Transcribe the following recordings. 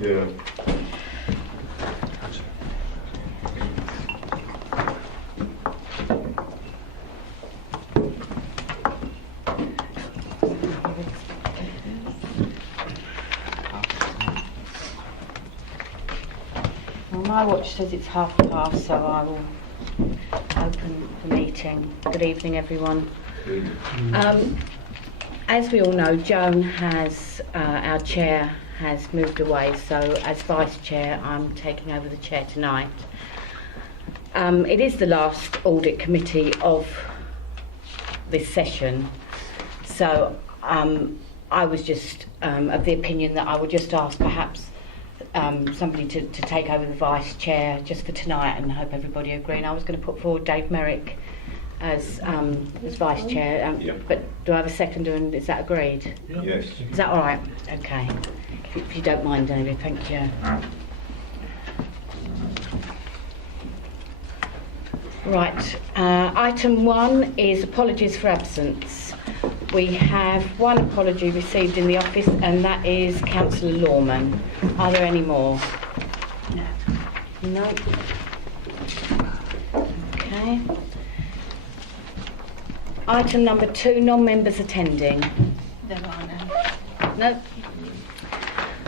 Yeah. Well, my watch says it's past, so I will open the meeting. Good evening, everyone. As we all know, Joan has, our chair, has moved away, so as Vice Chair I'm taking over the chair tonight. It is the last Audit Committee of this session, so I was just of the opinion that I would just ask perhaps somebody to take over the Vice Chair just for tonight, and I hope everybody agree. And I was going to put forward Dave Merrick as Vice Chair, but do I have a second, and is that agreed? Yes. Is that all right? Okay. If you don't mind, David, thank you. Right, item 1 is apologies for absence. We have one apology received in the office, and that is Councillor Lawman. Are there any more? No. Okay. Item number 2, non-members attending. There are none. No.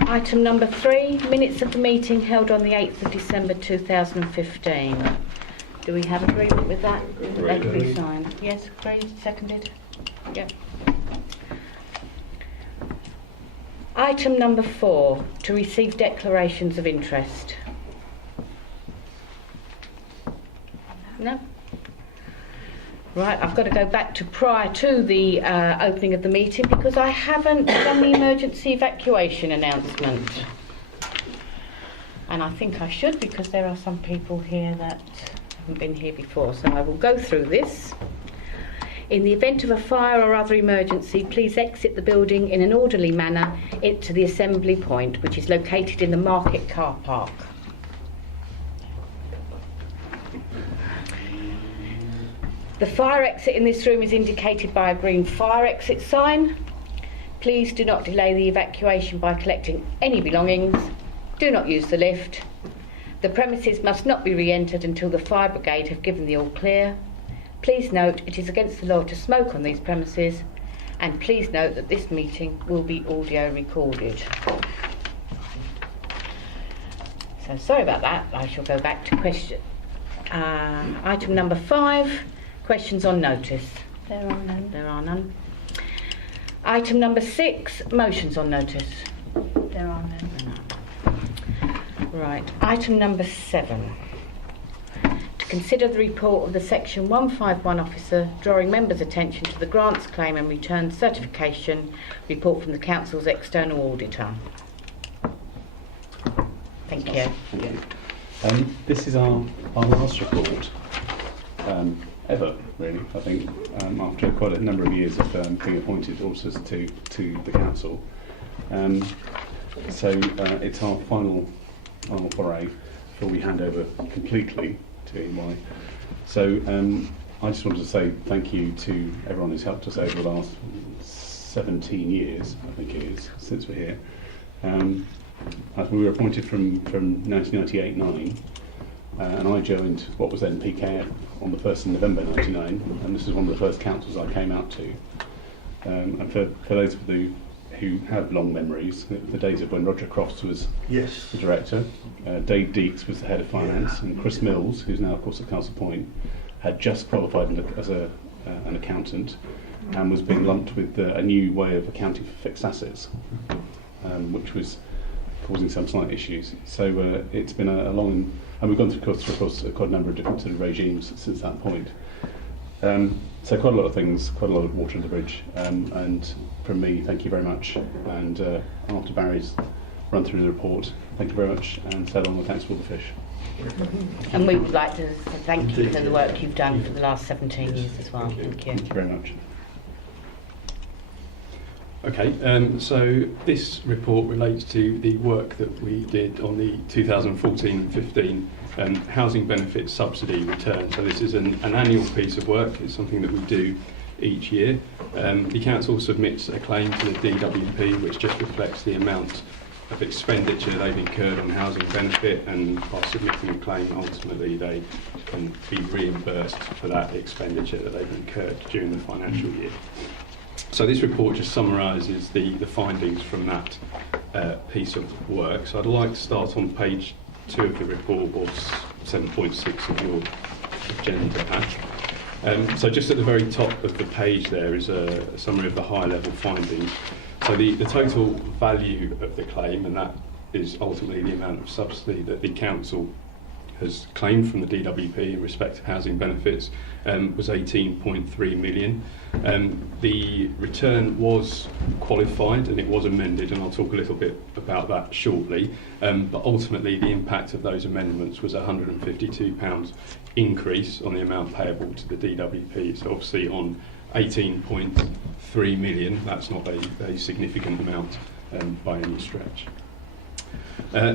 Item number 3, minutes of the meeting held on the 8th of December 2015. Do we have agreement with that? They can be signed. Yes, agreed, seconded? Yep. Item number 4, to receive declarations of interest. No? Right, I've got to go back to prior to the opening of the meeting because I haven't done the emergency evacuation announcement. And I think I should, because there are some people here that haven't been here before, so I will go through this. In the event of a fire or other emergency, please exit the building in an orderly manner to the assembly point, which is located in the market car park. The fire exit in this room is indicated by a green fire exit sign. Please do not delay the evacuation by collecting any belongings. Do not use the lift. The premises must not be re-entered until the fire brigade have given the all clear. Please note it is against the law to smoke on these premises, and please note that this meeting will be audio recorded. So sorry about that. I shall go back to question. Item number 5, questions on notice. There are none. There are none. Item number 6, motions on notice. There are none. Right, item number 7. To consider the report of the Section 151 officer drawing members' attention to the grants claim and return certification report from the Council's external auditor. Thank you. Thank you. This is our last report ever, really, I think, after quite a number of years of being appointed auditors to the Council. So it's our final foray before we hand over completely to EY. So I just wanted to say thank you to everyone who's helped us over the last 17 years, I think it is, since we're here. We were appointed from 1998-9, and I joined what was then PKF on the 1st of November 99, and this is one of the first councils I came out to. And for those of you who have long memories, the days of when Roger Crofts was the director, Dave Deeks was the head of finance, and Chris Mills, who's now of course at Castle Point, had just qualified as an accountant and was being lumped with a new way of accounting for fixed assets, which was causing some slight issues. So it's been a long, and we've gone through of course quite a number of different sort of regimes since that point. So quite a lot of things, quite a lot of water under the bridge, and from me, thank you very much. And after Barry's run through the report, thank you very much, and so long, and thanks for all the fish. And we would like to thank you for the work you've done for the last 17 years as well. Thank you. Thank you very much. Okay, so this report relates to the work that we did on the 2014-15 housing benefits subsidy return. So this is an annual piece of work. It's something that we do each year. The council submits a claim to the DWP which just reflects the amount of expenditure they've incurred on housing benefit, and by submitting a claim ultimately they can be reimbursed for that expenditure that they've incurred during the financial year. So this report just summarises the findings from that piece of work. So I'd like to start on page 2 of the report, or 7.6 of your agenda pack. So just at the very top of the page there is a summary of the high level findings. So the total value of the claim, and that is ultimately the amount of subsidy that the council has claimed from the DWP in respect of housing benefits, was 18.3 million. The return was qualified and it was amended, and I'll talk a little bit about that shortly. But ultimately the impact of those amendments was a £152 increase on the amount payable to the DWP. So obviously on 18.3 million, that's not a significant amount by any stretch.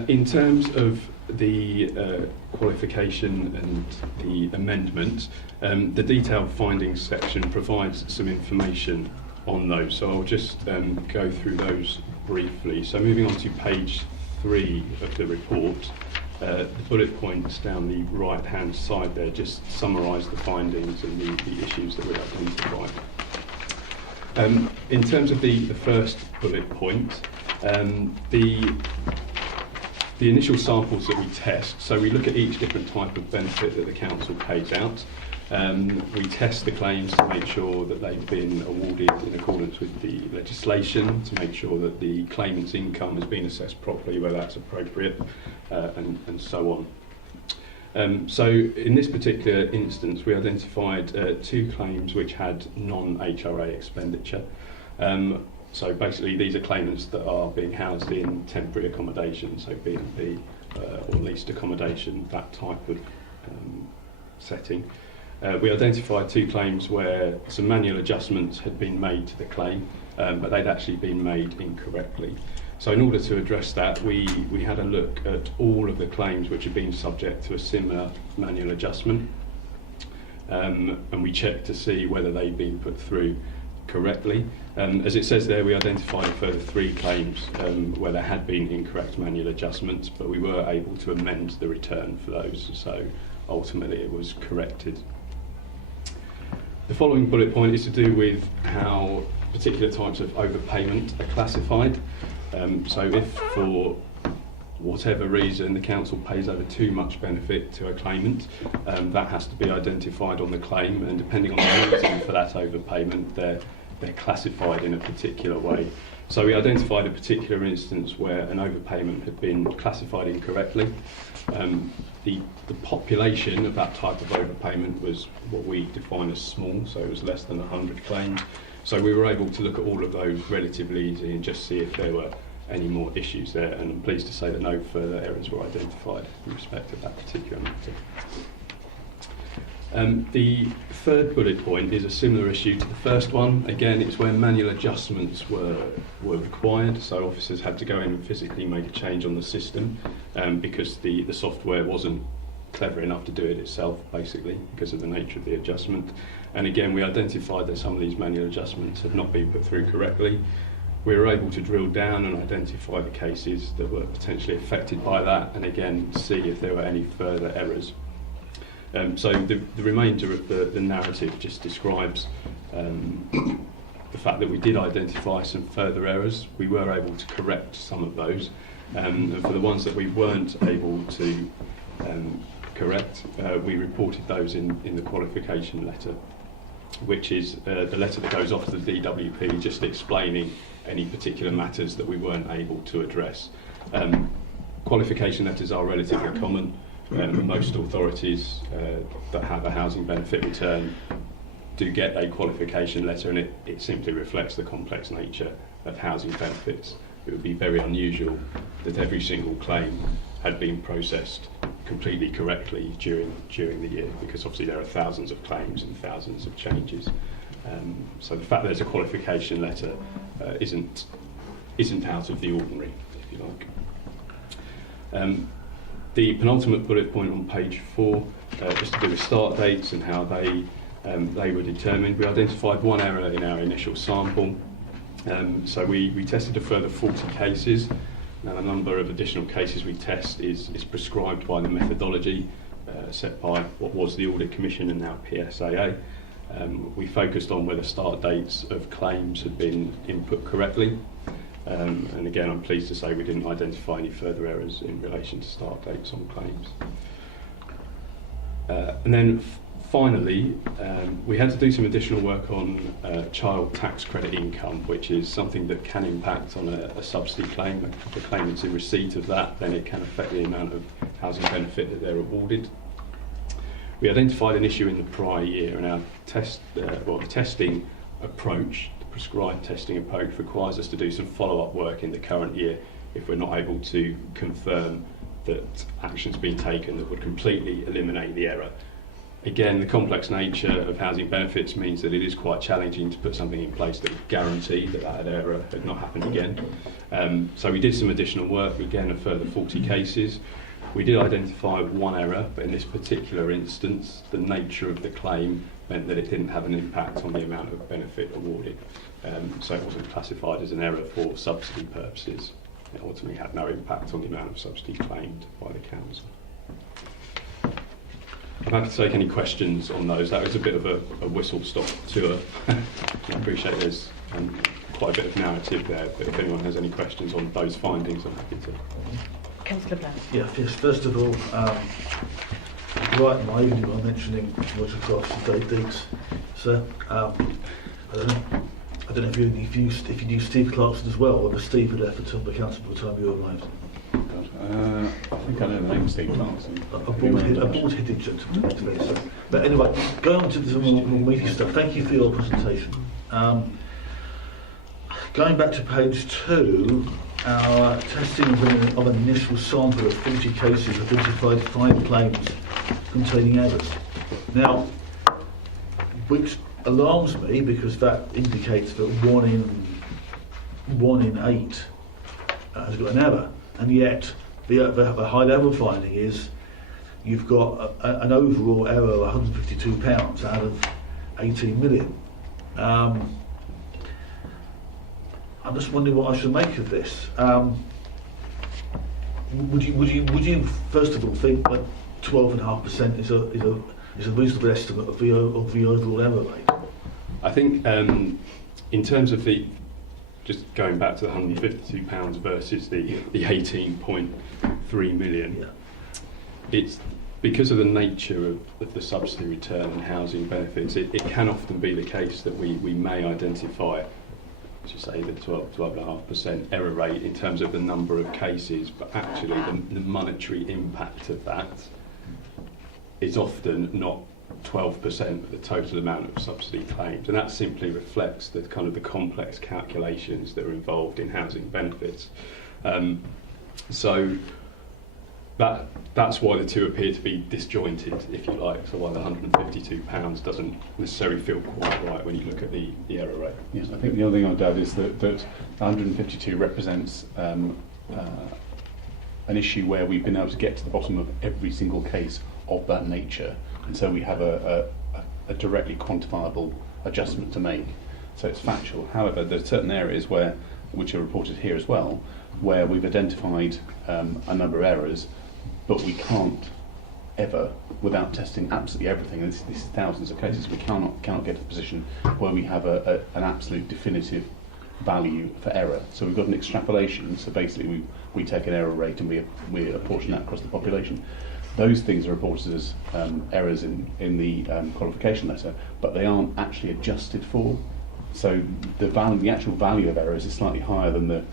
In terms of the qualification and the amendment, the detailed findings section provides some information on those, so I'll just go through those briefly. So moving on to page 3 of the report, the bullet points down the right hand side there just summarise the findings and the issues that we identified. In terms of the first bullet point, the initial samples that we test, so we look at each different type of benefit that the council pays out. We test the claims to make sure that they've been awarded in accordance with the legislation, to make sure that the claimant's income has been assessed properly where that's appropriate, and so on. So in this particular instance we identified 2 claims which had non-HRA expenditure. So basically these are claimants that are being housed in temporary accommodation, so B&B or leased accommodation, that type of setting. We identified 2 claims where some manual adjustments had been made to the claim, but they'd actually been made incorrectly. So in order to address that, we had a look at all of the claims which had been subject to a similar manual adjustment, and we checked to see whether they'd been put through correctly. As it says there, we identified a further 3 claims where there had been incorrect manual adjustments, but we were able to amend the return for those, so ultimately it was corrected. The following bullet point is to do with how particular types of overpayment are classified. So if for whatever reason the council pays over too much benefit to a claimant, that has to be identified on the claim, and depending on the reason for that overpayment, they're classified in a particular way. So we identified a particular instance where an overpayment had been classified incorrectly. The population of that type of overpayment was what we define as small, so it was less than 100 claims. So we were able to look at all of those relatively easily and just see if there were any more issues there, and I'm pleased to say that no further errors were identified in respect of that particular matter. The third bullet point is a similar issue to the first one. Again, it's where manual adjustments were required, so officers had to go in and physically make a change on the system because the software wasn't clever enough to do it itself, basically, because of the nature of the adjustment. And again, we identified that some of these manual adjustments had not been put through correctly. We were able to drill down and identify the cases that were potentially affected by that, and again see if there were any further errors. So the remainder of the narrative just describes the fact that we did identify some further errors. We were able to correct some of those, and for the ones that we weren't able to correct, we reported those in the qualification letter, which is the letter that goes off to the DWP just explaining any particular matters that we weren't able to address. Qualification letters are relatively common. Most authorities that have a housing benefit return do get a qualification letter, and it simply reflects the complex nature of housing benefits. It would be very unusual that every single claim had been processed completely correctly during the year, because obviously there are thousands of claims and thousands of changes. So the fact there's a qualification letter isn't out of the ordinary, if you like. The penultimate bullet point on page 4, just to do with start dates and how they They were determined. We identified one error in our initial sample. So we tested a further 40 cases. Now, the number of additional cases we test is prescribed by the methodology set by what was the Audit Commission and now PSAA. We focused on whether start dates of claims had been input correctly. And again, I'm pleased to say we didn't identify any further errors in relation to start dates on claims. And then finally, we had to do some additional work on child tax credit income, which is something that can impact on a subsidy claim. If the claimant's in receipt of that, then it can affect the amount of housing benefit that they're awarded. We identified an issue in the prior year, and our the testing approach, the prescribed testing approach, requires us to do some follow-up work in the current year if we're not able to confirm that action's been taken that would completely eliminate the error. Again, the complex nature of housing benefits means that it is quite challenging to put something in place that would guarantee that that error had not happened again. So we did some additional work, again a further 40 cases. We did identify one error, but in this particular instance, the nature of the claim meant that it didn't have an impact on the amount of benefit awarded. So it wasn't classified as an error for subsidy purposes. It ultimately had no impact on the amount of subsidy claimed by the council. I'm happy to take any questions on those. That was a bit of a whistle-stop tour. I appreciate there's quite a bit of narrative there, but if anyone has any questions on those findings, I'm happy to. Councillor Black. Yeah, yes, first of all, right in my evening by mentioning Roger Cross and Dave Deeks. So, I don't know if you knew Steve Clarkson as well, whether Steve had left the council by the time you arrived. I think I know the name Steve Clarkson. A bald-headed gentleman, to be so. But anyway, going on to the more meaty stuff, thank you for your presentation. Going back to page 2, our testing of an initial sample of 40 cases identified 5 claims containing errors. Now, which alarms me because that indicates that 1 in 8 has got an error, and yet the high-level finding is you've got an overall error of £152 out of 18 million. I'm just wondering what I should make of this. Would you first of all think that 12.5% is a reasonable estimate of the overall error rate? I think in terms of just going back to the £152 versus the 18.3 million, Yeah. it's because of the nature of the subsidy return and housing benefits, it can often be the case that we may identify, as you say, the 12.5% error rate in terms of the number of cases, but actually the monetary impact of that is often not 12% of the total amount of subsidy claims, and that simply reflects the kind of the complex calculations that are involved in housing benefits. So that's why the two appear to be disjointed, if you like, so why the £152 doesn't necessarily feel quite right when you look at the error rate. Yes, I think the other thing I'd add is that 152 represents an issue where we've been able to get to the bottom of every single case of that nature, and so we have a directly quantifiable adjustment to make, so it's factual. However, there are certain areas which are reported here as well, where we've identified a number of errors, but we can't ever, without testing absolutely everything, and this is thousands of cases, we cannot get to a position where we have an absolute definitive value for error. So we've got an extrapolation, so basically we take an error rate and we apportion that across the population. Those things are reported as errors in the qualification letter, but they aren't actually adjusted for. So the actual value of errors is slightly higher than the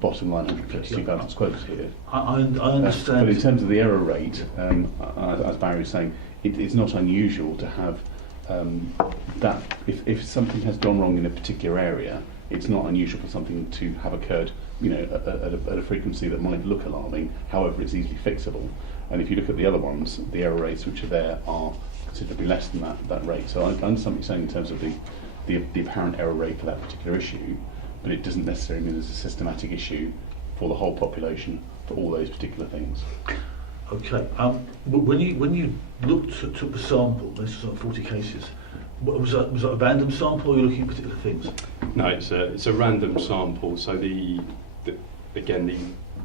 bottom line £152 that's quoted here. I understand. But in terms of the error rate, as Barry was saying, it's not unusual to have that. If something has gone wrong in a particular area, it's not unusual for something to have occurred, at a frequency that might look alarming. However, it's easily fixable. And if you look at the other ones, the error rates which are there are considerably less than that rate. So I understand what you're saying in terms of the apparent error rate for that particular issue, but it doesn't necessarily mean there's a systematic issue for the whole population for all those particular things. Okay. When you took the sample, this is on 40 cases. Was that a random sample, or were you looking at particular things? No, it's a random sample. So the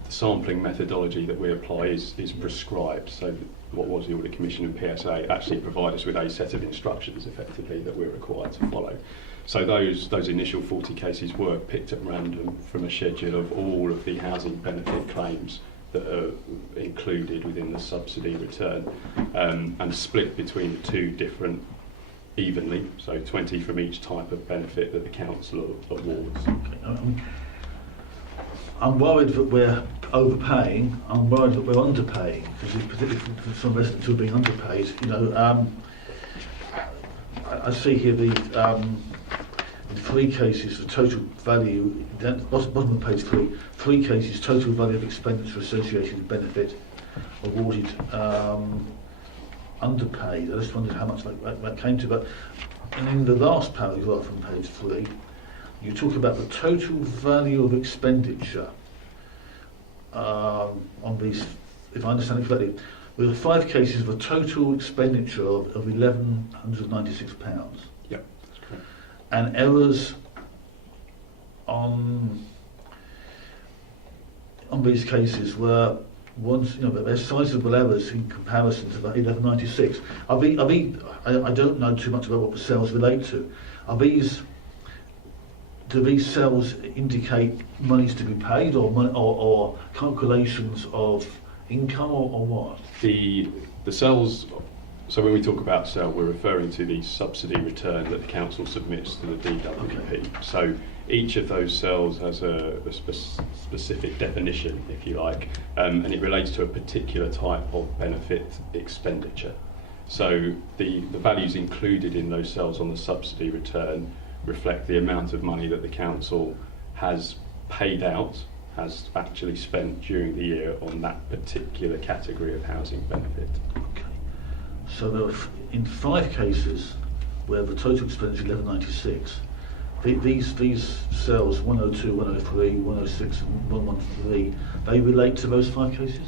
sampling methodology that we apply is prescribed. So what was the Audit Commission and PSA actually provide us with a set of instructions, effectively, that we're required to follow. So those initial 40 cases were picked at random from a schedule of all of the housing benefit claims that are included within the subsidy return, and split between the two different evenly, so 20 from each type of benefit that the council awards. Okay. I'm worried that we're overpaying. I'm worried that we're underpaying, because particularly for some residents who are being underpaid. I see here the in 3 cases the total value, bottom of page 3 cases total value of expenditure associated with benefit awarded underpaid. I just wondered how much that came to. But and in the last paragraph on page 3, you talk about the total value of expenditure on these, if I understand it correctly, there are 5 cases of a total expenditure of £1,196. Yep, that's correct. And errors on these cases were they're sizable errors in comparison to the 1196. I don't know too much about what the cells relate to. Do these cells indicate monies to be paid, or calculations of income, or what? The cells. So when we talk about cell, we're referring to the subsidy return that the council submits to the DWP. Okay. So each of those cells has a specific definition, if you like, and it relates to a particular type of benefit expenditure. So the values included in those cells on the subsidy return reflect the amount of money that the council has paid out, has actually spent during the year on that particular category of housing benefit. Okay. So there were in 5 cases where the total expenditure is 1196. These cells 102, 103, 106 and 113, they relate to those 5 cases?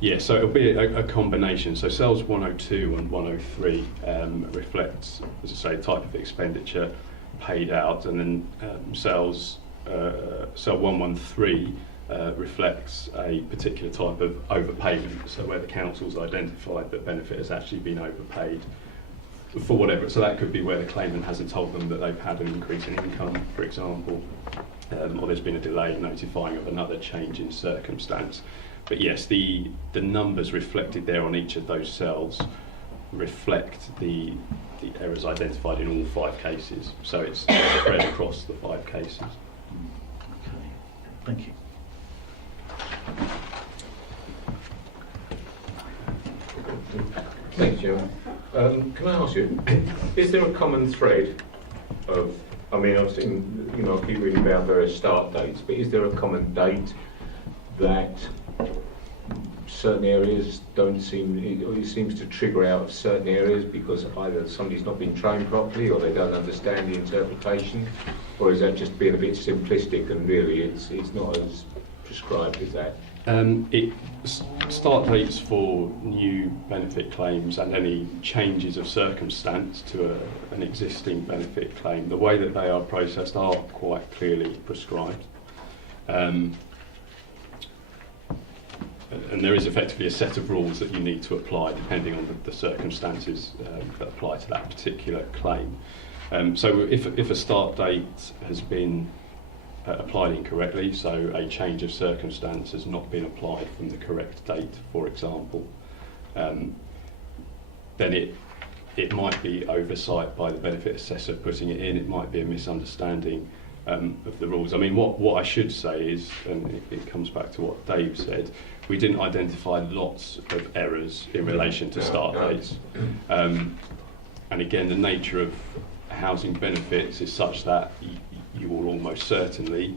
Yeah, so it'll be a combination. So cells 102 and 103 reflects, as I say, type of expenditure paid out, and then cell 113 reflects a particular type of overpayment, so where the council's identified that benefit has actually been overpaid for whatever. So that could be where the claimant hasn't told them that they've had an increase in income, for example, or there's been a delay in notifying of another change in circumstance. But yes, the numbers reflected there on each of those cells reflect the errors identified in all 5 cases. So it's spread across the 5 cases. Okay, thank you. Thanks, Joe. Can I ask you, is there a common thread of, I mean, I've seen, I keep reading about various start dates, but is there a common date that certain areas don't seem, it seems to trigger out certain areas because either somebody's not been trained properly or they don't understand the interpretation, or is that just being a bit simplistic and really it's not as prescribed as that? Start dates for new benefit claims and any changes of circumstance to an existing benefit claim, the way that they are processed are quite clearly prescribed. And there is effectively a set of rules that you need to apply depending on the circumstances that apply to that particular claim. So if a start date has been applied incorrectly, so a change of circumstance has not been applied from the correct date, for example, then it might be oversight by the benefit assessor putting it in. It might be a misunderstanding of the rules. I mean, what I should say is, and it comes back to what Dave said, we didn't identify lots of errors in relation to start dates. And again, the nature of housing benefits is such that you will almost certainly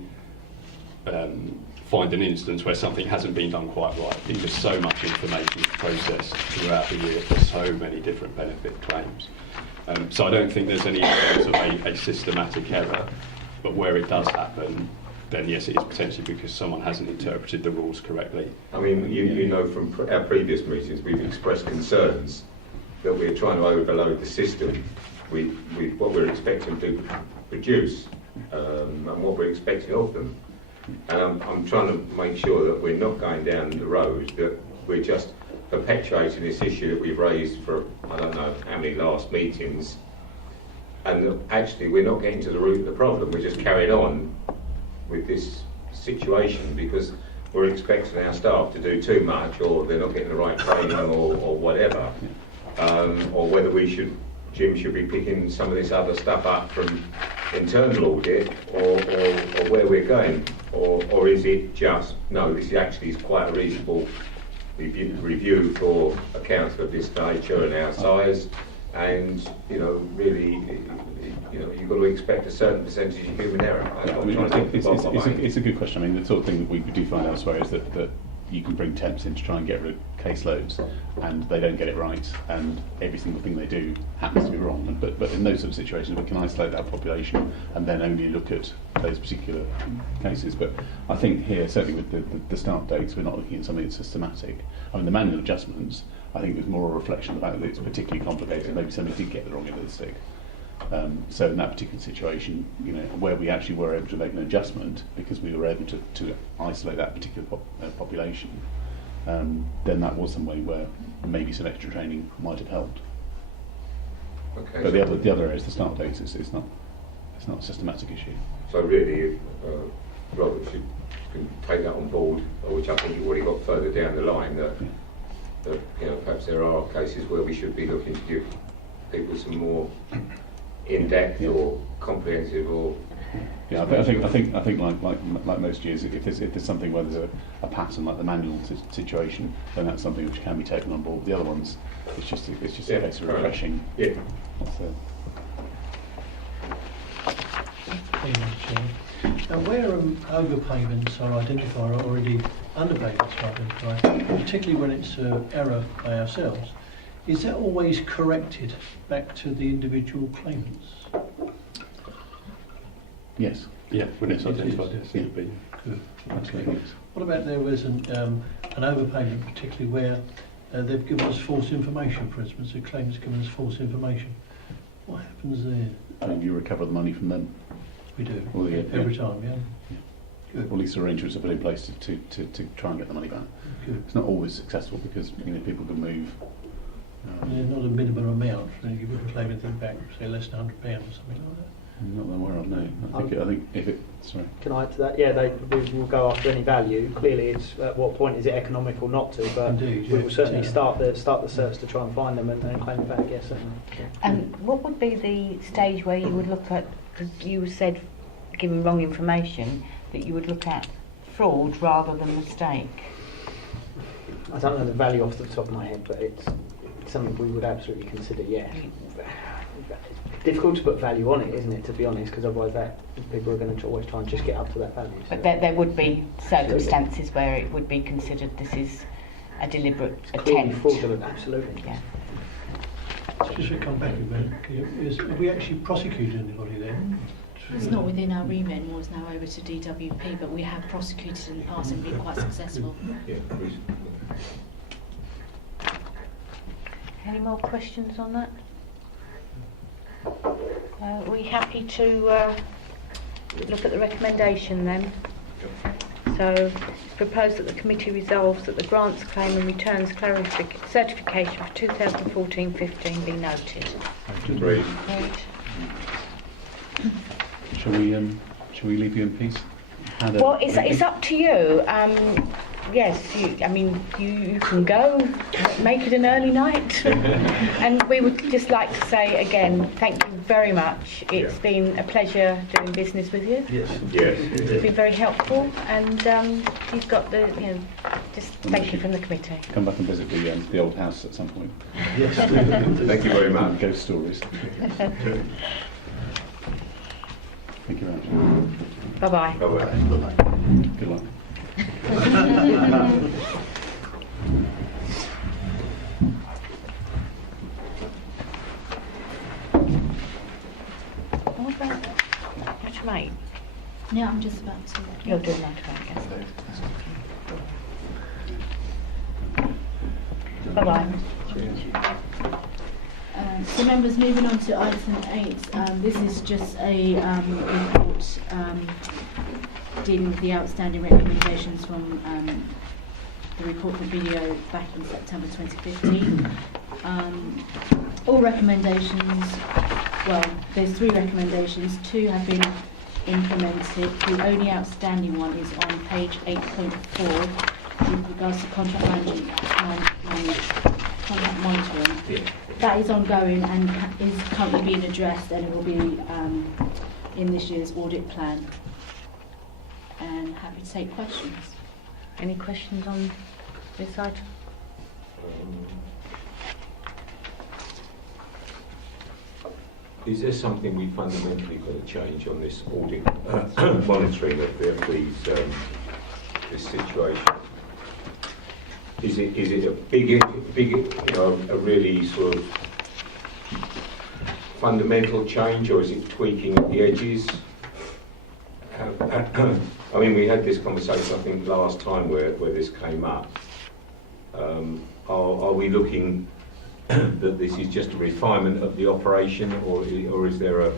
find an instance where something hasn't been done quite right. There's just so much information processed throughout the year for so many different benefit claims. So I don't think there's any evidence of a systematic error, but where it does happen, then yes, it is potentially because someone hasn't interpreted the rules correctly. I mean, you know from our previous meetings, we've expressed concerns that we're trying to overload the system with what we're expecting to produce and what we're expecting of them. And I'm trying to make sure that we're not going down the road that we're just perpetuating this issue that we've raised for I don't know how many last meetings, and that actually we're not getting to the root of the problem. We're just carrying on with this situation because we're expecting our staff to do too much, or they're not getting the right training, or whatever, or whether Jim should be picking some of this other stuff up from internal audit, or where we're going, or is it just no? This is actually quite a reasonable review for accounts of this nature and our size, and really, you've got to expect a certain percentage of human error. It's a good question. I mean, the sort of thing that we do find elsewhere is that you can bring temps in to try and get rid of caseloads, and they don't get it right, and every single thing they do happens to be wrong. But in those sort of situations, we can isolate that population and then only look at those particular cases. But I think here, certainly with the start dates, we're not looking at something that's systematic. I mean, the manual adjustments, I think, was more a reflection of the fact that it's particularly complicated. Maybe somebody did get the wrong end of the stick. So in that particular situation, where we actually were able to make an adjustment because we were able to isolate that particular population, then that was some way where maybe some extra training might have helped. Okay, but the other areas, the start dates, it's not a systematic issue. So really, Robert should take that on board, which I think you've already got further down the line, that perhaps there are cases where we should be looking to give people some more in-depth or comprehensive or. Yeah, I think like most years, if there's something where there's a pattern like the manual situation, then that's something which can be taken on board. The other ones, it's just a case of refreshing. Yeah. Now, where overpayments are identified or already underpayments are identified, particularly when it's error by ourselves, is that always corrected back to the individual claimants? Yes. Yeah, when it's identified, yes, Yeah. it would be. Good. Absolutely. Yes. What about there was an overpayment, particularly where they've given us false information, for instance, a claimant's given us false information? What happens there? And you recover the money from them. We do, Well, yeah, every yeah. time, yeah? Yeah. Good. Or at least arrangements are put in place to try and get the money back. Good. It's not always successful because people can move. Not a minimum amount, so you wouldn't claim anything back, say less than £100 or something like that. Not that I'm aware of, no. I think if it. Sorry. Can I add to that? Yeah, we will go after any value. Clearly, it's at what point is it economical not to? But Indeed, we will certainly yeah. start the search to try and find them and claim it back. Yes, certainly. Yeah. And what would be the stage where you would look at, because you said giving wrong information, that you would look at fraud rather than mistake? I don't know the value off the top of my head, but it's something we would absolutely consider. Yeah. It's difficult to put value on it, isn't it? To be honest, because otherwise people are going to always try and just get up to that value. So. But there would be circumstances where it would be considered this is a deliberate Clearly attempt. fraudulent, absolutely. Yeah. Just to come back a minute, have we actually prosecuted anybody then? It's not within our remit anymore, it's now over to DWP, but we have prosecuted in the past and been quite successful. Yeah. Any more questions on that? Are we happy to look at the recommendation then? So it's proposed that the committee resolves that the grants claim and returns certification for 2014-15 be noted. Agreed. Agreed. Shall we leave you in peace? Well, it's up to you. Yes, you can go, make it an early night. And we would just like to say again, thank you very much. It's been a pleasure doing business with you. Yes. Yes. You've been very helpful, and you've got the, just thank you from the committee. Come back and visit the old house at some point. Yes. Thank you very much. Ghost stories. Thank you very much. Bye-bye. Bye-bye. Good luck. What about, what's your mate? Yeah, I'm just about to. You're doing that, I guess. Bye-bye. So members, moving on to item 8, this is just a report dealing with the outstanding recommendations from the report from BDO back in September 2015. All recommendations, well, there's 3 recommendations, 2 have been implemented. The only outstanding one is on page 8.4 with regards to contract monitoring. Yeah. That is ongoing and is currently being addressed, and it will be in this year's audit plan. And happy to take questions. Any questions on this item? Is there something we fundamentally got to change on this audit monitoring of these this situation? Is it a big, a really sort of fundamental change, or is it tweaking at the edges? I mean, we had this conversation, I think, last time where this came up. Are we looking that this is just a refinement of the operation, or is there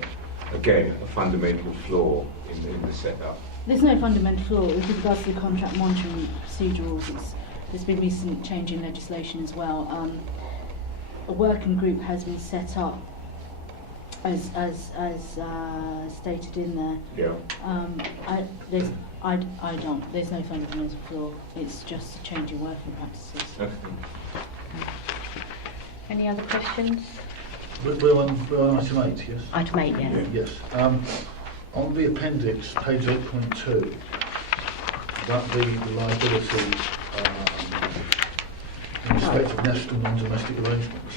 again a fundamental flaw in the setup? There's no fundamental flaw with regards to the contract monitoring procedures. There's been recent change in legislation as well. A working group has been set up, as stated in there. Yeah. There's no fundamental flaw. It's just a change in working practices. Okay. Any other questions? We're on item 8, yes? Item 8, yes. Yes. On the appendix, page 8.2, about the liability in respect of national non-domestic arrangements.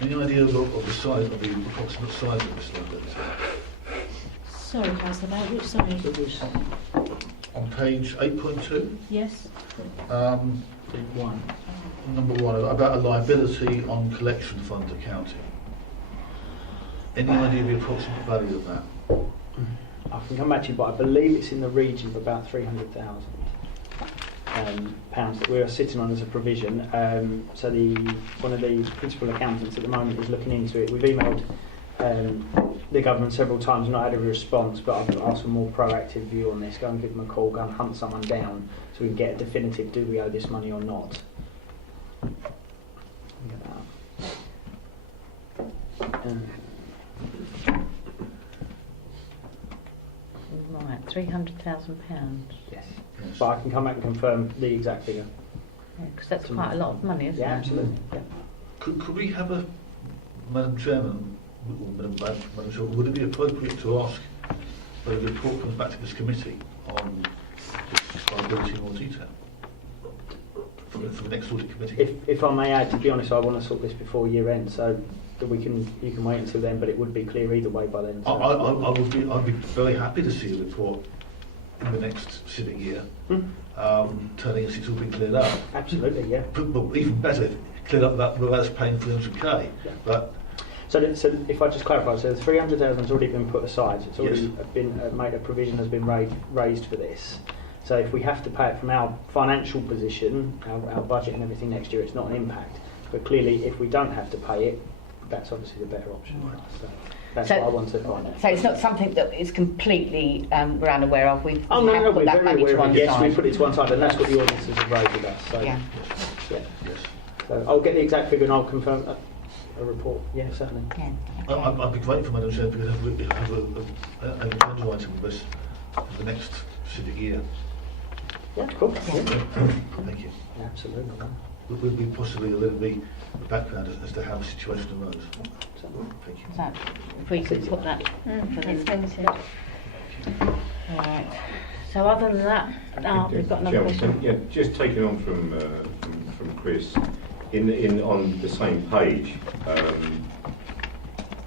Any idea of the size, of the approximate size of this liability? Sorry, Councillor, about which side? On page 8.2, Yes. number 1, about a liability on collection fund accounting. Any idea of the approximate value of that? I can come back to you, but I believe it's in the region of about £300,000 pounds that we are sitting on as a provision. So one of the principal accountants at the moment is looking into it. We've emailed the government several times, not had a response, but I've asked for a more proactive view on this. Go and give them a call, go and hunt someone down so we can get a definitive, do we owe this money or not? Right, £300,000. Yes. But I can come back and confirm the exact figure. Because that's quite a lot of money, isn't it? Yeah, absolutely. Yeah. Could we have Madam Chairman, or Madam Chair, would it be appropriate to ask whether the report comes back to this committee on this liability in more detail for the next audit committee? If I may add, to be honest, I want to sort this before year end, so that you can wait until then, but it would be clear either way by then. So. I'd be very happy to see a report in the next civic year, telling us it's all been cleared up. Absolutely, yeah. But even better, cleared up that without us paying 300k. Yeah. But so if I just clarify, so the 300,000 has already been put aside. It's already been made. A provision has been raised for this. So if we have to pay it from our financial position, our budget and everything next year, it's not an impact. But clearly, if we don't have to pay it, that's obviously the better option. Right. So that's what I want to find out. So it's not something that is completely we're unaware of. We Oh no, have put we're that very money to aware of one it. Yes, side. we put it to one side, and that's what the auditors have raised with us. So, Yeah. yeah. yes, So I'll get the exact figure and I'll confirm a report. Yeah, certainly. Yeah. I'd be grateful, Madam Chair, because we have an agenda item of this for the next civic year. Yeah, cool. Yeah. Thank you. Yeah, absolutely. Would be possibly a little bit of background as to how the situation arose. Thank you. So if we could put that for this. All right. So other than that, we've got another question. Yeah, just taking on from Chris, on the same page,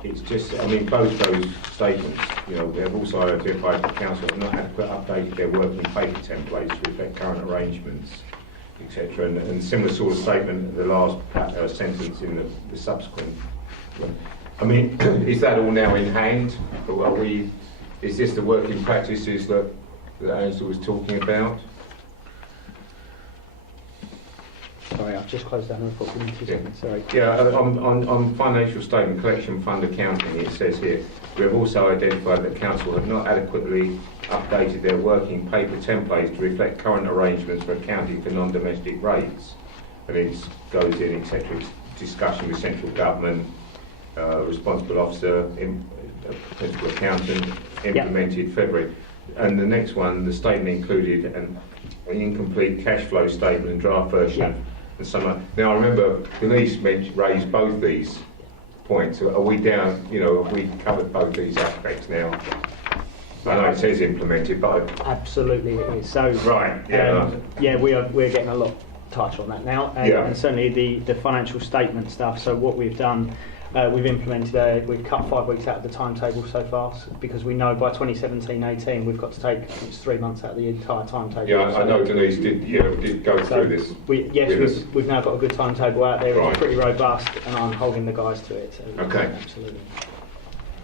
it's just, I mean, both those statements, we have also identified the council have not updated their working paper templates to reflect current arrangements, etc. And similar sort of statement, the last sentence in the subsequent one. I mean, is that all now in hand? Or is this the working practices that Angela was talking about? Sorry, I've just closed down the report. Give me 2 seconds. Sorry. Yeah, on financial statement collection fund accounting, it says here, we have also identified that council have not adequately updated their working paper templates to reflect current arrangements for accounting for non-domestic rates. And it goes in, etc. Discussion with central government, responsible officer, principal accountant, implemented February. And the next one, the statement included an incomplete cash flow statement and draft version. And now I remember Denise raised both these points. Are we down? Have we covered both these aspects now? I know it says implemented, but absolutely it is. So right, we're getting a lot touch on that now, and certainly the financial statement stuff. So what we've done. We've implemented, we've cut 5 weeks out of the timetable so far because we know by 2017-18 we've got to take 3 months out of the entire timetable. Yeah, I know Denise did go through this. We've now got a good timetable out there. Right. It's pretty robust, and I'm holding the guys to it. So okay. Absolutely.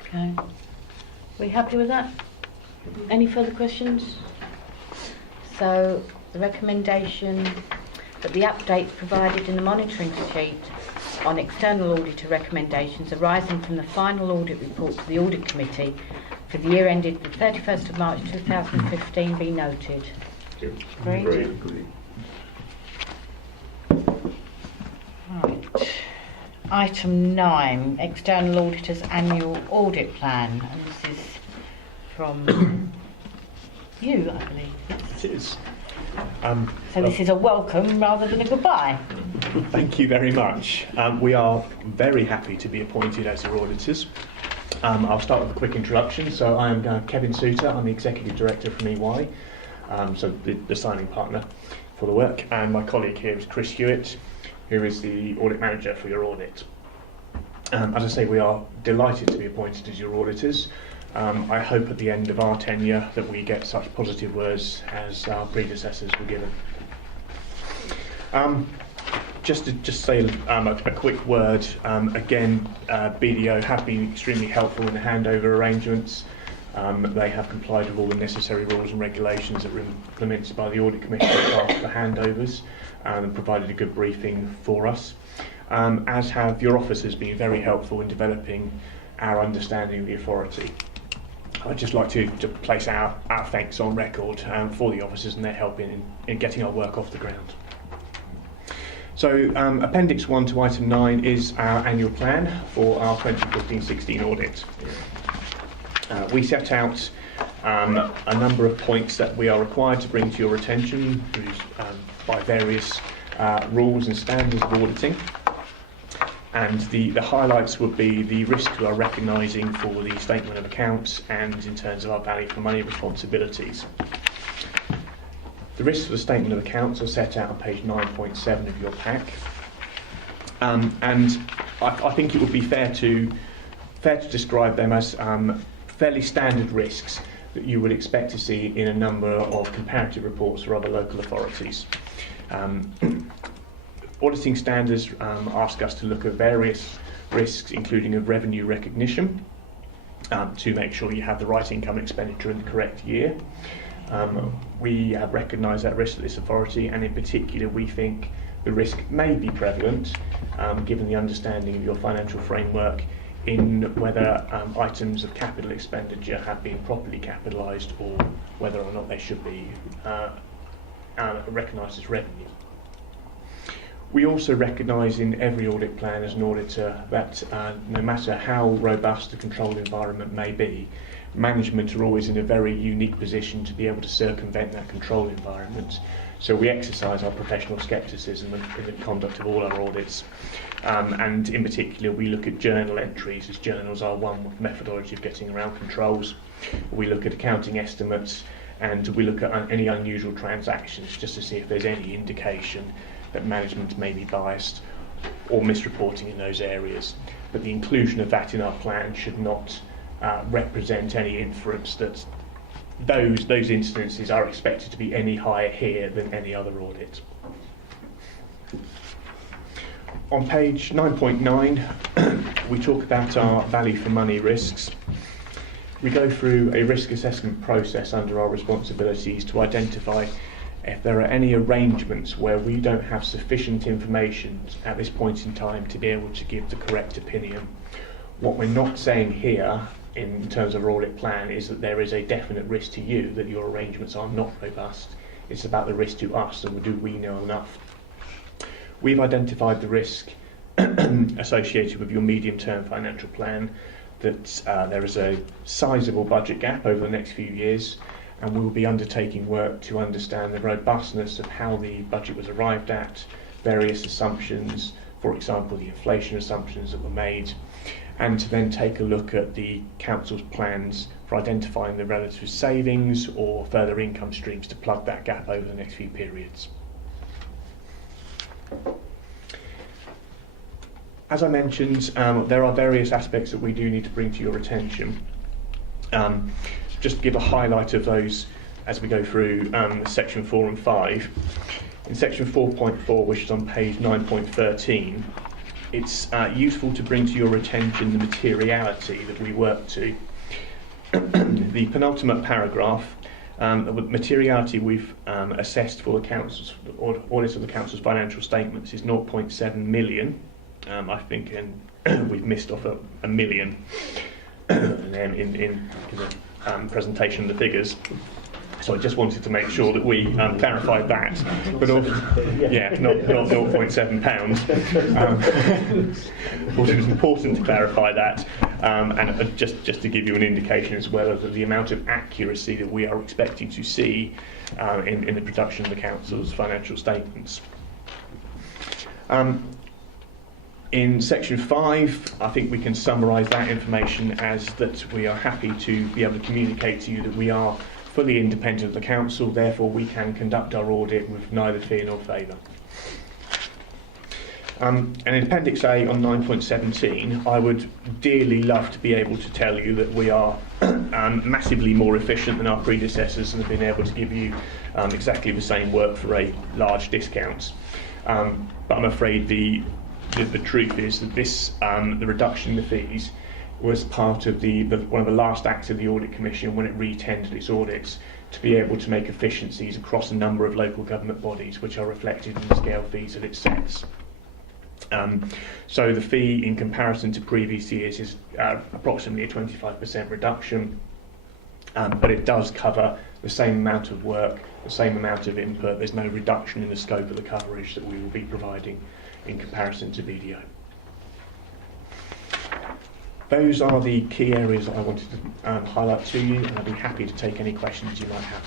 Okay. We happy with that? Any further questions? So the recommendation that the updates provided in the monitoring sheet on external auditor recommendations arising from the final audit report to the Audit Committee for the year ended the 31st of March 2015 be noted. Agreed? Right. Item 9, External Auditor's Annual Audit Plan. And this is from you, I believe. It is. So this is a welcome rather than a goodbye. Thank you very much. We are very happy to be appointed as your auditors. I'll start with a quick introduction. So I am Kevin Souter. I'm the Executive Director from EY, so the signing partner for the work. And my colleague here is Chris Hewitt, who is the Audit Manager for your audit. As I say, we are delighted to be appointed as your auditors. I hope at the end of our tenure that we get such positive words as our predecessors were given. Just to say a quick word, again, BDO have been extremely helpful in the handover arrangements. They have complied with all the necessary rules and regulations that were implemented by the Audit Committee for handovers and provided a good briefing for us, as have your officers been very helpful in developing our understanding of the authority. I'd just like to place our thanks on record for the officers and their help in getting our work off the ground. So Appendix 1 to Item 9 is our annual plan for our 2015-16 audit. We set out a number of points that we are required to bring to your attention by various rules and standards of auditing. And the highlights would be the risks we are recognising for the statement of accounts and in terms of our value for money responsibilities. The risks for the statement of accounts are set out on page 9.7 of your pack. And I think it would be fair to describe them as fairly standard risks that you would expect to see in a number of comparative reports for other local authorities. Auditing standards ask us to look at various risks, including of revenue recognition, to make sure you have the right income expenditure in the correct year. We have recognised that risk at this authority, and in particular we think the risk may be prevalent, given the understanding of your financial framework, in whether items of capital expenditure have been properly capitalised or whether or not they should be recognised as revenue. We also recognise in every audit plan as an auditor that no matter how robust the control environment may be, management are always in a very unique position to be able to circumvent that control environment. So we exercise our professional scepticism in the conduct of all our audits. And in particular, we look at journal entries, as journals are one methodology of getting around controls. We look at accounting estimates, and we look at any unusual transactions just to see if there's any indication that management may be biased or misreporting in those areas. But the inclusion of that in our plan should not represent any inference that those instances are expected to be any higher here than any other audit. On page 9.9, we talk about our value for money risks. we go through a risk assessment process under our responsibilities to identify if there are any arrangements where we don't have sufficient information at this point in time to be able to give the correct opinion. What we're not saying here in terms of our audit plan is that there is a definite risk to you that your arrangements are not robust. It's about the risk to us, and do we know enough. We've identified the risk associated with your medium-term financial plan, that there is a sizable budget gap over the next few years, and we will be undertaking work to understand the robustness of how the budget was arrived at, various assumptions, for example the inflation assumptions that were made, and to then take a look at the council's plans for identifying the relative savings or further income streams to plug that gap over the next few periods. As I mentioned, there are various aspects that we do need to bring to your attention. Just to give a highlight of those as we go through section 4 and 5. In section 4.4, which is on page 9.13, it's useful to bring to your attention the materiality that we work to. The penultimate paragraph, the materiality we've assessed for the council's audit of the council's financial statements is 0.7 million. I think we've missed off a million and then in the presentation of the figures. So I just wanted to make sure that we clarified that. But not £0.7. Thought it was important to clarify that, and just to give you an indication as well of the amount of accuracy that we are expecting to see in the production of the council's financial statements. In section 5, I think we can summarise that information as that we are happy to be able to communicate to you that we are fully independent of the council, therefore we can conduct our audit with neither fear nor favour. And in Appendix A on 9.17, I would dearly love to be able to tell you that we are massively more efficient than our predecessors and have been able to give you exactly the same work for a large discount. But I'm afraid the truth is that this, the reduction in the fees was part of one of the last acts of the Audit Commission when it re-tendered its audits to be able to make efficiencies across a number of local government bodies, which are reflected in the scale fees that it sets. So the fee in comparison to previous years is approximately a 25% reduction, but it does cover the same amount of work, the same amount of input. There's no reduction in the scope of the coverage that we will be providing in comparison to BDO. Those are the key areas that I wanted to highlight to you, and I'd be happy to take any questions you might have.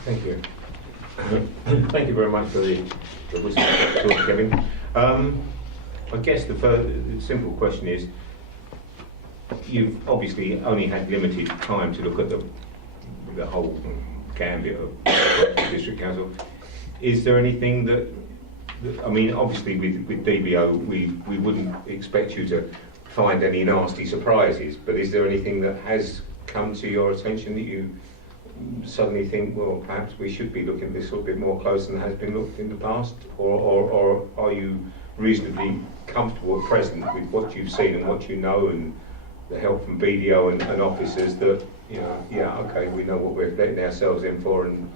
Thank you. Thank you very much for the whistle talk, Kevin. I guess the simple question is, you've obviously only had limited time to look at the whole gambit of district council. Is there anything that I mean, obviously with DBO, we wouldn't expect you to find any nasty surprises, but is there anything that has come to your attention that you suddenly think, well, perhaps we should be looking at this a little bit more closely than has been looked in the past, or are you reasonably comfortable at present with what you've seen and what you know and the help from BDO and officers that, you know, yeah, okay, we know what we're letting ourselves in for, and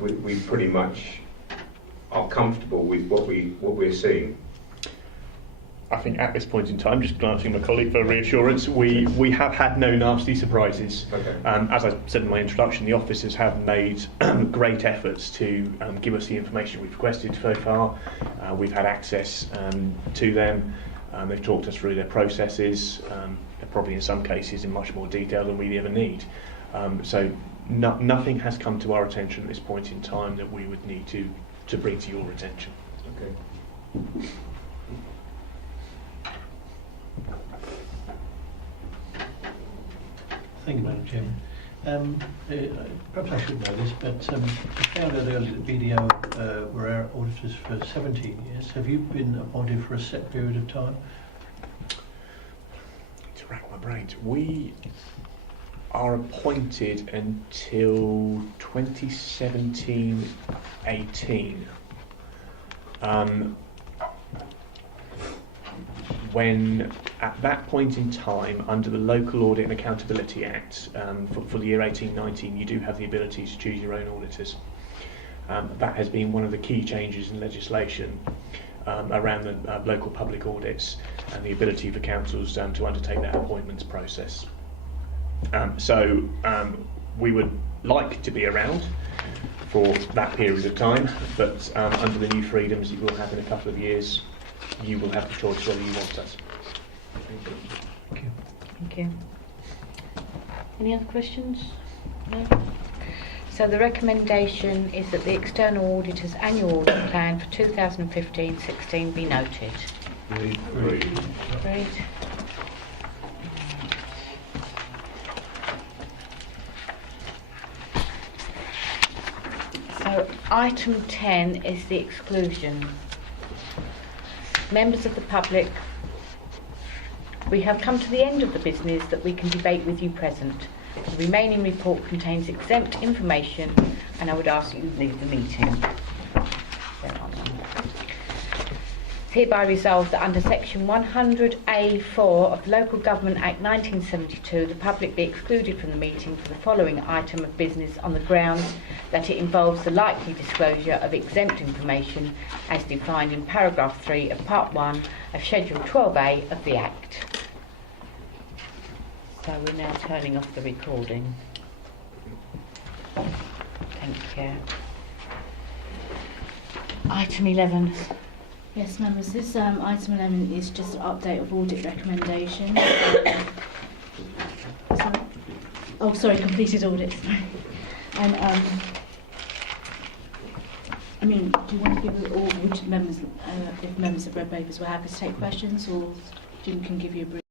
we pretty much are comfortable with what we're seeing? I think at this point in time, just glancing at my colleague for reassurance, we have had no nasty surprises. Okay. As I said in my introduction, the officers have made great efforts to give us the information we've requested so far. We've had access to them. They've talked us through their processes, probably in some cases in much more detail than we ever need. So nothing has come to our attention at this point in time that we would need to bring to your attention. Okay. Thank you, Madam Chairman. Perhaps I should know this, but I found out earlier that BDO were our auditors for 17 years. Have you been appointed for a set period of time? To rack my brains, we are appointed until 2017-18. when at that point in time, under the Local Audit and Accountability Act, for the year 1819, you do have the ability to choose your own auditors. That has been one of the key changes in legislation around the local public audits and the ability for councils to undertake that appointments process. So we would like to be around for that period of time, but under the new freedoms you will have in a couple of years, you will have the choice whether you want us. Thank you. Any other questions? No? So the recommendation is that the external auditor's annual audit plan for 2015-16 be noted. Agreed. Agreed. So item 10 is the exclusion. Members of the public, we have come to the end of the business that we can debate with you present. The remaining report contains exempt information, and I would ask you to leave the meeting. It's hereby resolved that under section 100A4 of the Local Government Act 1972, the public be excluded from the meeting for the following item of business on the grounds that it involves the likely disclosure of exempt information as defined in paragraph 3 of part 1 of schedule 12A of the Act. So we're now turning off the recording. Thank you. Item 11. Yes, members, this item 11 is just an update of audit recommendations. Completed audits. And I mean, do you want to give it, or would members, if members of Red Papers were happy to take questions, or Jim can give you a brief?